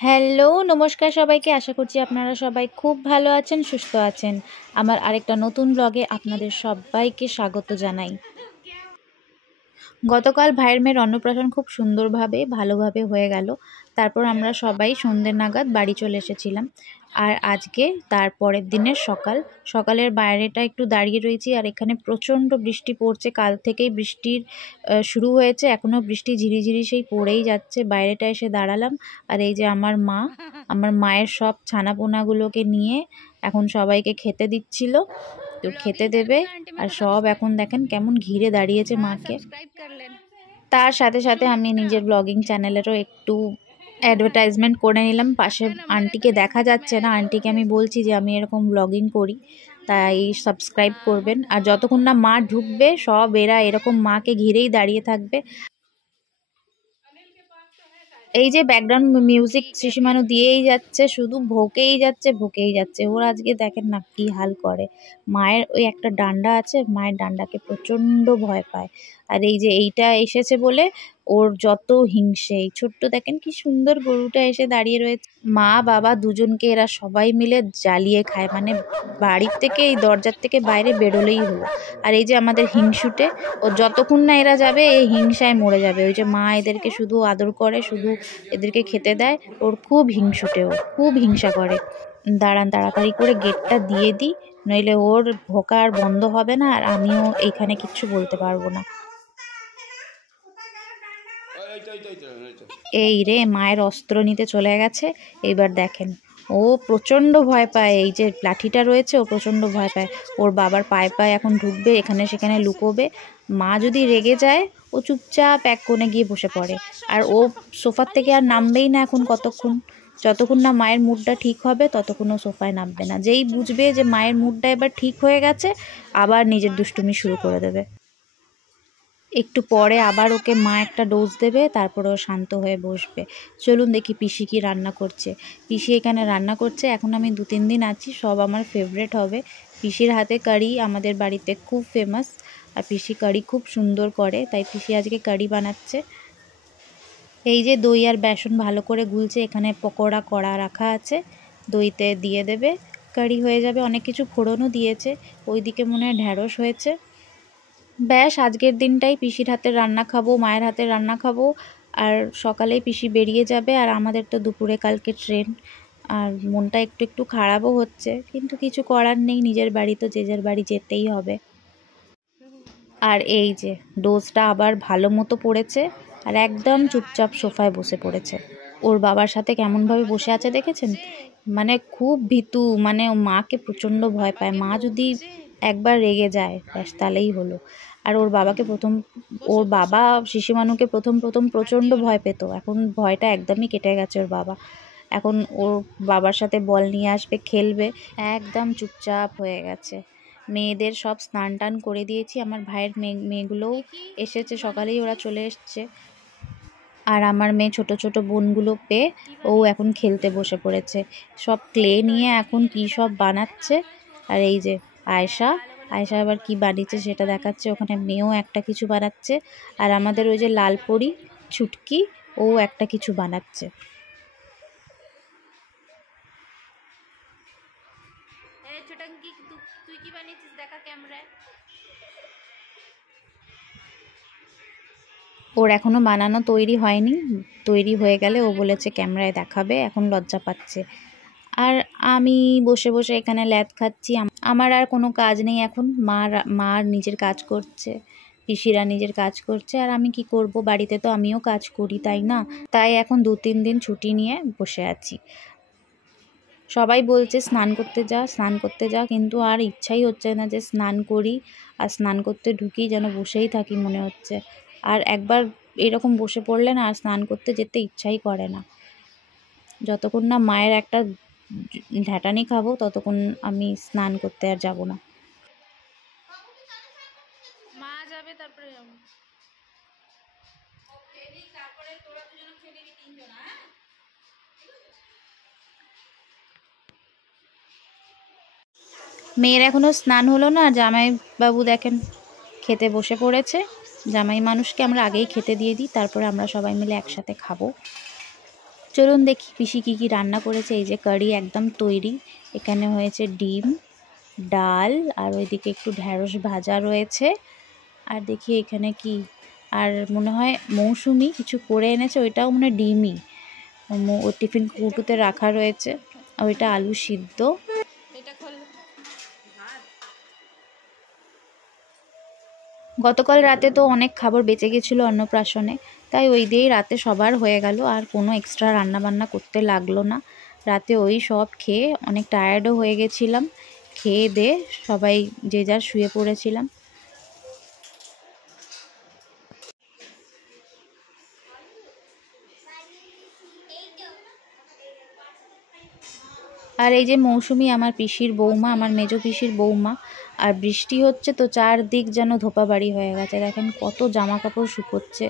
Hello, নমস্কার সবাইকে। আশা করছি আপনারা সবাই খুব ভালো আছেন, সুস্থ আছেন। আমার আরেকটা নতুন ব্লগে আপনাদের সবাইকে স্বাগত জানাই। গতকাল ভাইয়ের মেয়ের অন্নপ্রাশন খুব সুন্দরভাবে ভালোভাবে হয়ে গেল। তারপর আমরা সবাই সন্ধ্যে নাগাদ বাড়ি চলে এসেছিলাম। আর আজকে তার পরের দিনের সকালের বাইরেটা একটু দাঁড়িয়ে রয়েছি। আর এখানে প্রচণ্ড বৃষ্টি পড়ছে, কাল থেকেই বৃষ্টির শুরু হয়েছে, এখনও বৃষ্টি ঝিরিঝিরি সেই পড়েই যাচ্ছে। বাইরেটা এসে দাঁড়ালাম। আর এই যে আমার মায়ের সব ছানাপোনাগুলোকে নিয়ে এখন সবাইকে খেতে দিচ্ছিল। তো খেতে দেবে আর সব এখন দেখেন কেমন ঘিরে দাঁড়িয়েছে মাকে। তার সাথে সাথে আমি নিজের ব্লগিং চ্যানেলেরও একটু অ্যাডভার্টাইজমেন্ট করে নিলাম। পাশে আন্টিকে দেখা যাচ্ছে না, আন্টিকে আমি বলছি যে আমি এরকম ব্লগিং করি, তাই সাবস্ক্রাইব করবেন। আর যতক্ষণ না মা ঢুকবে সব এরা এরকম মাকে ঘিরেই দাঁড়িয়ে থাকবে। এই যে ব্যাকগ্রাউন্ড মিউজিক শিশিমানু দিয়েই যাচ্ছে, শুধু ভোকেই যাচ্ছে। ওর আজকে দেখেন না কি হাল করে। মায়ের ওই একটা ডান্ডা আছে, মায়ের ডান্ডাকে প্রচণ্ড ভয় পায়। আর এই যে এইটা এসেছে বলে ওর যত হিংসে। এই ছোট্ট দেখেন কি সুন্দর গরুটা এসে দাঁড়িয়ে রয়েছে। মা বাবা দুজনকে এরা সবাই মিলে জ্বালিয়ে খায়, মানে বাড়ির থেকে এই দরজার থেকে বাইরে বেরোলেই হলো। আর এই যে আমাদের হিংসুটে, ও যতক্ষণ না এরা যাবে এই হিংসায় মরে যাবে। ওই যে মা এদেরকে শুধু আদর করে, শুধু এদেরকে খেতে দেয়। ওর খুব হিংসুটে, ও খুব হিংসা করে। দাঁড়ান তাড়াতাড়ি করে গেটটা দিয়ে দিই, নইলে ওর ভোকা আর বন্ধ হবে না, আর আমিও এইখানে কিচ্ছু বলতে পারবো না। এই রে, মায়ের অস্ত্র নিতে চলে গেছে। এইবার দেখেন ও প্রচণ্ড ভয় পায়, এই যে লাঠিটা রয়েছে ও প্রচণ্ড ভয় পায়। ওর বাবার পায়ে পায়ে এখন ঢুকবে, এখানে সেখানে লুকোবে। মা যদি রেগে যায় ও চুপচাপ এক কোণে গিয়ে বসে পড়ে। আর ও সোফার থেকে আর নামবেই না এখন কতক্ষণ, যতক্ষণ না মায়ের মুডটা ঠিক হবে ততক্ষণ ও সোফায় নামবে না। যেই বুঝবে যে মায়ের মুডটা এবার ঠিক হয়ে গেছে, আবার নিজের দুষ্টুমি শুরু করে দেবে। একটু পরে আবার ওকে মা একটা ডোজ দেবে, তারপরে ও শান্ত হয়ে বসবে। চলুন দেখি পিসি কি রান্না করছে। পিসি এখানে রান্না করছে। এখন আমি 2-3 দিন আছি, সব আমার ফেভারেট হবে। পিসির হাতে কারি আমাদের বাড়িতে খুব ফেমাস, আর পিসি কারি খুব সুন্দর করে, তাই পিসি আজকে কারি বানাচ্ছে। এই যে দই আর বেসন ভালো করে গুলছে, এখানে পকোড়া করা রাখা আছে, দইতে দিয়ে দেবে, কারি হয়ে যাবে। অনেক কিছু ফোড়নও দিয়েছে, ওইদিকে মনে হয় ঢ্যাঁড়স হয়েছে। ব্যাস আজকের দিনটাই পিসির হাতের রান্না খাবো, মায়ের হাতের রান্না খাবো। আর সকালেই পিসি বেরিয়ে যাবে, আর আমাদের তো দুপুরে কালকে ট্রেন। আর মনটা একটু একটু খারাপও হচ্ছে, কিন্তু কিছু করার নেই, নিজের বাড়ি তো যে যার বাড়ি যেতেই হবে। আর এই যে ডোজটা আবার ভালো মতো পড়েছে, আর একদম চুপচাপ সোফায় বসে পড়েছে। ওর বাবার সাথে কেমনভাবে বসে আছে দেখেছেন, মানে খুব ভীতু, মানে ও মাকে প্রচণ্ড ভয় পায়। মা যদি একবার রেগে যায় ব্যাস তাহলেই হলো। আর ওর বাবা শিশিমানুকে প্রথম প্রচণ্ড ভয় পেত, এখন ভয়টা একদমই কেটে গেছে ওর বাবা। এখন ওর বাবার সাথে বল নিয়ে আসবে, খেলবে, একদম চুপচাপ হয়ে গেছে। মেয়েদের সব স্নান টান করে দিয়েছি, আমার ভাইয়ের মেয়েগুলোও এসেছে, সকালেই ওরা চলে এসছে। আর আমার মেয়ে ছোট ছোট বোনগুলো পেয়ে ও এখন খেলতে বসে পড়েছে, সব ক্লে নিয়ে এখন কী সব বানাচ্ছে। আর এই যে আয়শা আয়শা আবার কি বানিয়েছে সেটা দেখাচ্ছে, ওখানে মেয়েও একটা কিছু বানাচ্ছে। আর আমাদের ওই যে লালপরি ছুটকি, ও একটা কিছু বানাচ্ছে। তুই কি বানিয়েছিস দেখা ক্যামেরায়। ওর এখনও বানানো তৈরি হয়নি, তৈরি হয়ে গেলে ও বলেছে ক্যামেরায় দেখাবে, এখন লজ্জা পাচ্ছে। আর আমি বসে বসে এখানে ল্যাদ খাচ্ছি। আমার আর কোনো কাজ নেই এখন, মা নিজের কাজ করছে, পিসিরা নিজের কাজ করছে, আর আমি কি করব, বাড়িতে তো আমিও কাজ করি তাই না। তাই এখন 2-3 দিন ছুটি নিয়ে বসে আছি। সবাই বলছে স্নান করতে যা, কিন্তু আর ইচ্ছাই হচ্ছে না যে স্নান করি। আর স্নান করতে ঢুকি যেন বসেই থাকি মনে হচ্ছে। আর একবার এরকম বসে পড়লে না আর স্নান করতে যেতে ইচ্ছাই করে না। যতক্ষণ না মায়ের একটা ঢ্যাঁটানি খাবো ততক্ষণ আমি স্নান করতে আর যাব না। মা যাবে তারপরে যাবো। মেয়ের এখনো স্নান হলো না, জামাই বাবু দেখেন খেতে বসে পড়েছে। জামাই মানুষকে আমরা আগেই খেতে দিয়ে দিই, তারপরে আমরা সবাই মিলে একসাথে খাবো। চলুন দেখি পিসি কী কী রান্না করেছে। এই যে কারি একদম তৈরি, এখানে হয়েছে ডিম, ডাল, আর ওইদিকে একটু ঢ্যাঁড়স ভাজা রয়েছে। আর দেখি এখানে কি, আর মনে হয় মৌসুমি কিছু করে এনেছে, ওইটাও মনে হয় ডিমই, ও টিফিন কৌটোতে রাখা রয়েছে। আর ওইটা আলু সিদ্ধ। গতকাল রাতে তো অনেক খাবার বেঁচে গেছিলো অন্নপ্রাশনে, তাই ওই দিয়েই রাতে সবার হয়ে গেল, আর কোনো এক্সট্রা রান্নাবান্না করতে লাগলো না। রাতে ওই সব খেয়ে অনেক টায়ার্ডও হয়ে গেছিলাম, খেয়ে দিয়ে সবাই যে যার শুয়ে পড়েছিলাম। আর এই যে মৌসুমি আমার পিসির বৌমা, আমার মেজো পিসির বৌমা। আর বৃষ্টি হচ্ছে তো চারদিক যেন ধোপাবাড়ি হয়ে গেছে, দেখেন কত জামা কাপড় শুকোচ্ছে।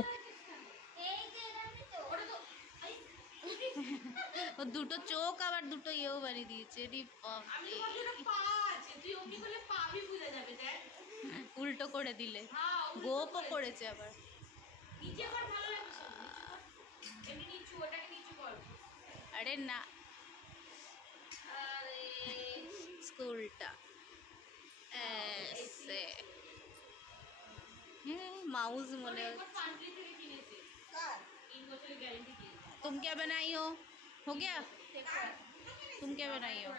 দুটো চোখ আবার দুটো ইয়েও বানিয়ে দিয়েছে, উল্টো করে দিলে গোপও করেছে আবার। আরে না, স্কুলটা ऐसे माउस मने तुम क्या बनाई हो गया? तुम क्या बनाई हो?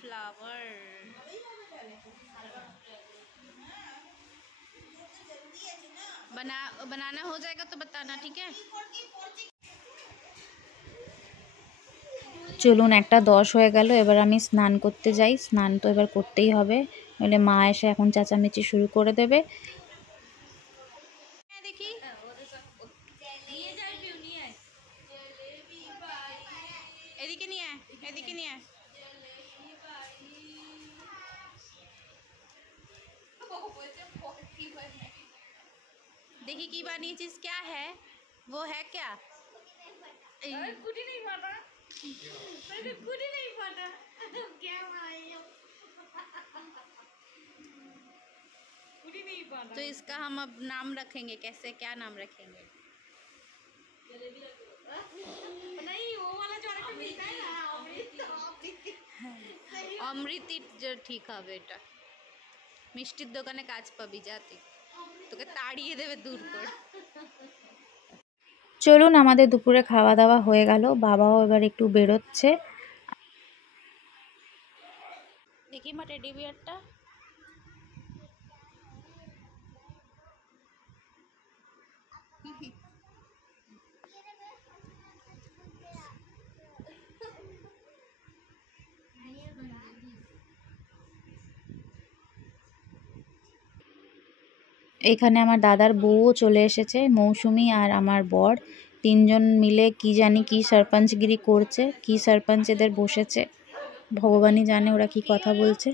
फ्लावर। बनाना हो जाएगा तो बताना, ठीक है? চলুন 1:10 হয়ে গেল, এবার আমি স্নান করতে যাই। স্নান তো এবার করতেই হবে, নইলে মা এসে এখন চেঁচামেচি শুরু করে দেবে। এদিকে নিয়ে এদিকে নিয়ে देखी की बानी चीज क्या है, वो है क्या? कुटी नहीं पता, कुटी नहीं पता क्या बनाई हो, कुटी नहीं पता। तो इसका हम अब नाम रखेंगे, कैसे, क्या नाम रखेंगे? नहीं वो वाला जो मिलता है ना, অমৃতি ঠিক হবে। এটা মিষ্টির দোকানে কাজ পাবি, যাতে তোকে তাড়িয়ে দেবে দূর করে। চলুন আমাদের দুপুরে খাওয়া দাওয়া হয়ে গেল, বাবাও এবার একটু বেরোচ্ছে। দেখি মা টেডি বিয়ারটা। এখানে আমার দাদার বউও চলে এসেছে, মৌসুমি আর আমার বর, তিনজন মিলে কি জানি কি সরপঞ্চগিরি করছে, কি সরপঞ্চ এদের বসেছে, ভগবানই জানে ওরা কি কথা বলছে।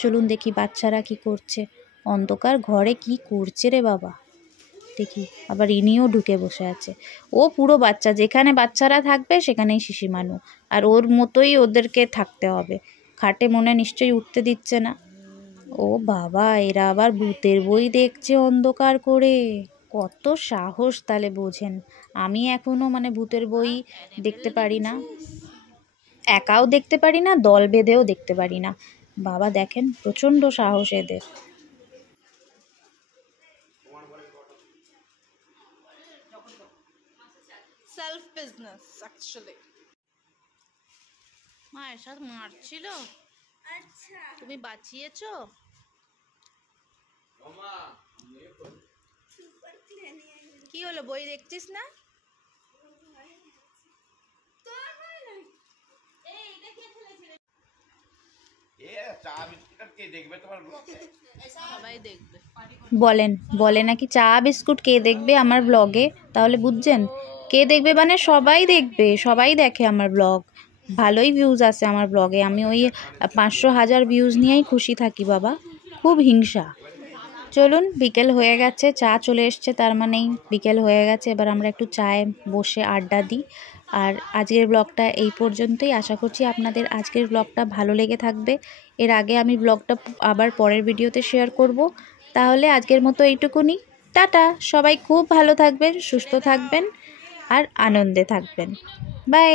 চলুন দেখি বাচ্চারা কি করছে, অন্ধকার ঘরে কি করছে রে বাবা। দেখি আবার ইনিও ঢুকে বসে আছে, ও পুরো বাচ্চা, যেখানে বাচ্চারা থাকবে সেখানেই শিশিমানু, আর ওর মতোই ওদেরকে থাকতে হবে। খাটে মনে নিশ্চয়ই উঠতে দিচ্ছে না। ও বাবা, এরা আবার ভূতের বই দেখছে অন্ধকার করে, কত সাহস তাহলে বোঝেন। আমি এখনো মানে ভূতের বই দেখতে পারি না, একাও দেখতে পারি না, দল বেঁধেও দেখতে পারি না। বাবা দেখেন প্রচণ্ড সাহস এদের। Self business actually. মা এর সাথে মারছিল, আচ্ছা তুমি বাঁচিয়েছো? কি হলো, বই দেখছিস না? বলেন বলে নাকি চা বিস্কুট কে দেখবে আমার ব্লগে, তাহলে বুঝছেন কে দেখবে, মানে সবাই দেখবে, সবাই দেখে আমার ব্লগ, ভালোই ভিউজ আসে আমার ব্লগে। আমি ওই 500,000 ভিউজ নিয়েই খুশি থাকি বাবা, খুব হিংসা। চলুন বিকেল হয়ে গেছে, চা চলে এসছে, তার মানেই বিকেল হয়ে গেছে। এবার আমরা একটু চায়ে বসে আড্ডা দিই। আর আজকের ব্লগটা এই পর্যন্তই। আশা করছি আপনাদের আজকের ব্লগটা ভালো লেগে থাকবে। এর আগে আমি ব্লগটা আবার পরের ভিডিওতে শেয়ার করব। তাহলে আজকের মতো এইটুকুনি, টাটা। সবাই খুব ভালো থাকবেন, সুস্থ থাকবেন। আর আনন্দে থাকবেন। বাই।